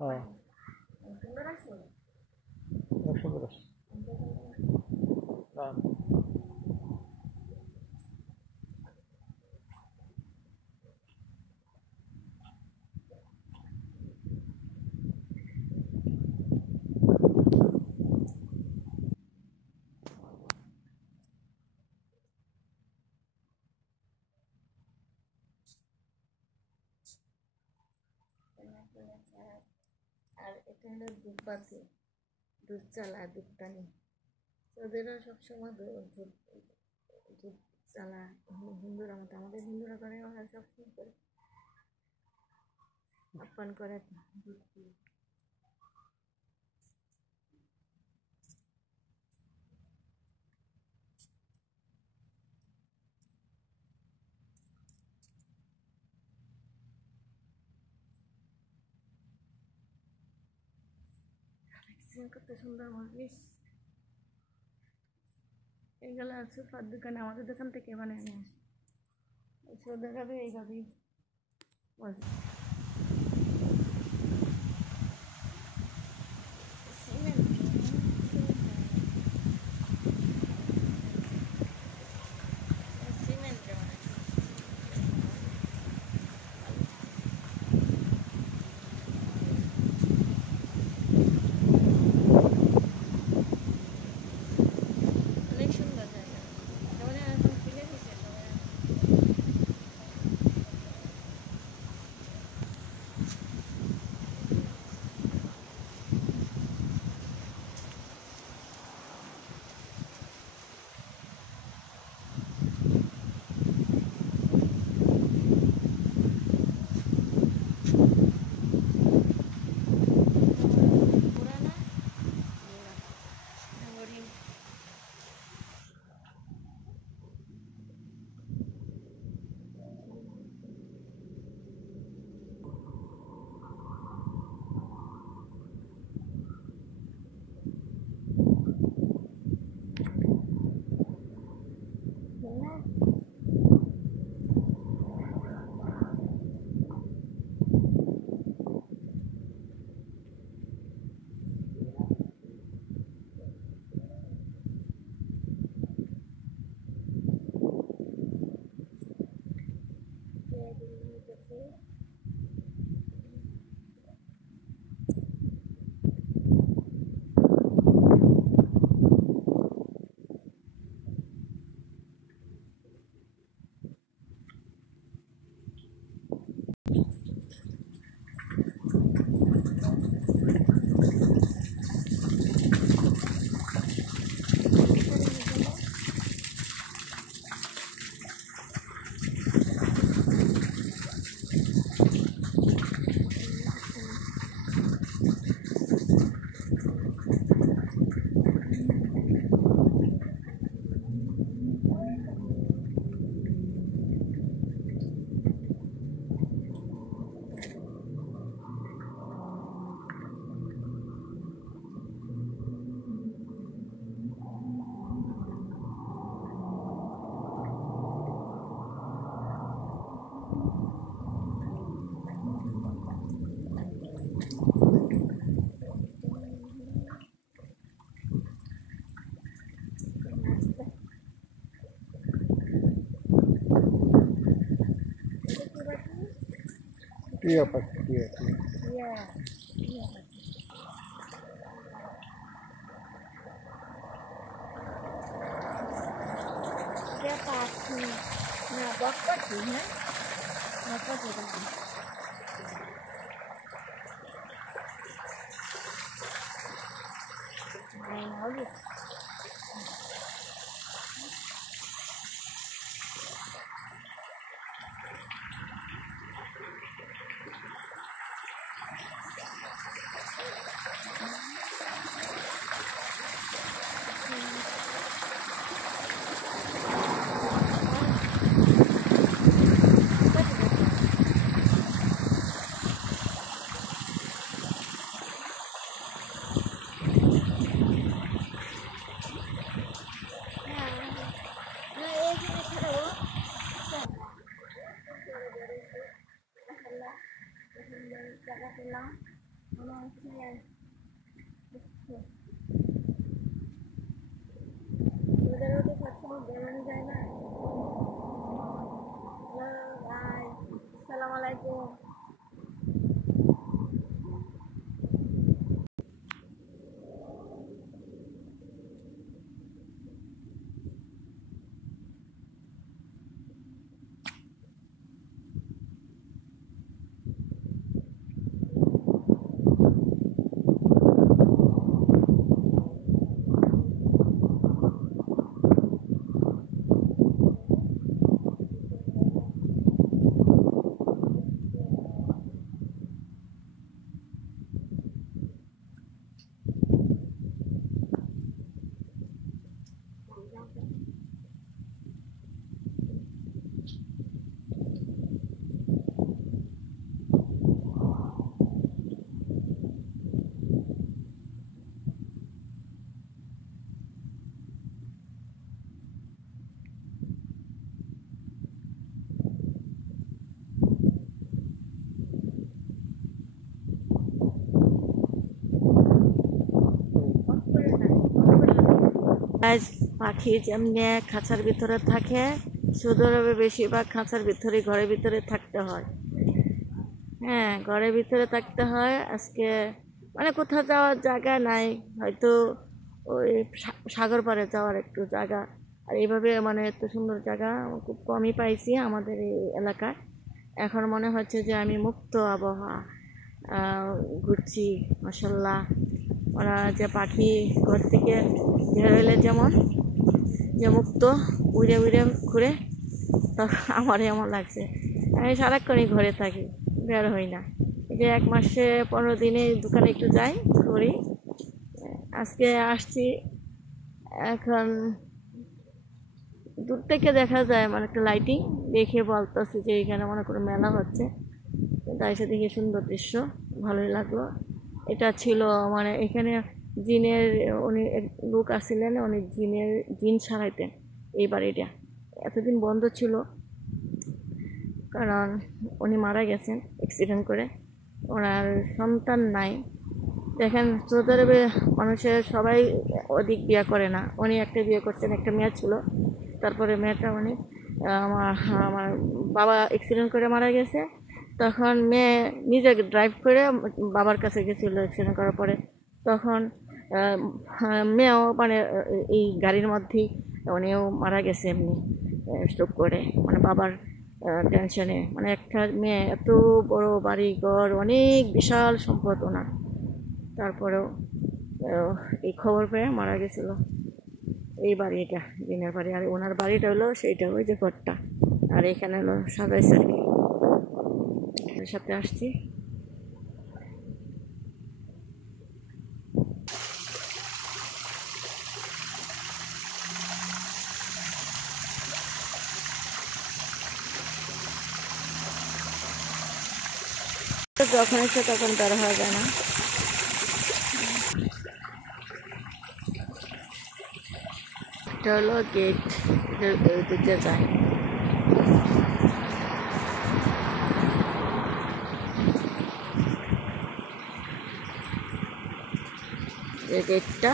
اه. نفس البرش. نعم. আর এটা হলো দুধবাতি, দুধ চালা, দুধটানি। ওদেরও সবসময় দুধ দুধ চালা হিন্দুরা মতো, আমাদের হিন্দুরা করে, ওরা সবসময় করে আপ্যায়ন করে দুধ দিয়ে। কত সুন্দর মজলিস। এইগুলো সুপার দোকানে, আমাদের দোকান থেকে বানিয়ে নিয়ে আসে। ওদের হবে এইভাবেই মজলিস। Iya pasti iya. Iya, iya. Dia pasti. Nah, bapak juga. Bapak juga. Main lagi. Guys, পাখি যেমনি খাঁচার ভিতরে থাকে, সৌদি আরবে বেশিরভাগ খাঁচার ভিতরে, ঘরের ভিতরে থাকতে হয়। হ্যাঁ, ঘরের ভিতরে থাকতে হয়। আজকে মানে কোথাও যাওয়ার জায়গা নাই, হয়তো ওই সাগর পাড়ে যাওয়ার একটু জায়গা। আর এইভাবে মানে এত সুন্দর জায়গা খুব কমই পাইছি আমাদের এই এলাকায়। এখন মনে হচ্ছে যে আমি মুক্ত আবহাওয়া ঘুরছি। মাসাল্লাহ, ওরা যে পাখি ঘর থেকে বের হইলে যেমন যে মুক্ত উড়ে উড়ে ঘুরে, তখন আমার এমন লাগছে। আমি সারাক্ষণই ঘরে থাকি, বের হই না। এই যে 1 মাসে 15 দিনে দোকানে একটু যাই, করি। আজকে আসছি। এখন দূর থেকে দেখা যায় মানে একটা লাইটিং দেখে বলতেছি যে এখানে মনে করে মেলা হচ্ছে। তাই সে দেখে সুন্দর দৃশ্য, ভালোই লাগলো। এটা ছিল মানে এখানে জিনের উনি এক লোক আসছিলেন, উনি জিন ছাড়াইতেন এই বাড়িটা। এতদিন বন্ধ ছিল কারণ উনি মারা গেছেন অ্যাক্সিডেন্ট করে, ওনার সন্তান নাই। দেখেন সৌদি আরবে মানুষের সবাই অধিক বিয়ে করে না, উনি একটা বিয়ে করছেন, একটা মেয়ে ছিল। তারপরে মেয়েটা উনি আমার আমার বাবা অ্যাক্সিডেন্ট করে মারা গেছে, তখন মেয়ে নিজে ড্রাইভ করে বাবার কাছে গেছিলো অ্যাক্সিডেন্ট করার পরে। তখন মেয়েও মানে এই গাড়ির মধ্যেই উনিও মারা গেছে এমনি স্ট্রোক করে, মানে বাবার টেনশনে। মানে একটা মেয়ে, এত বড় বাড়ি ঘর, অনেক বিশাল সম্পদ ওনার, তারপরেও এই খবর পেয়ে মারা গেছিল। এই বাড়িটা দিনের বাড়ি, আর ওনার বাড়িটা হলো সেইটা, ওই যে ঘরটা। আর এখানে হলো সাজাইছে আর কি। ওর সাথে আসছি। যখন ইচ্ছে তখন বের হওয়া যায় না। এটা হলো গেট, দিকে যায়। এই গেটটা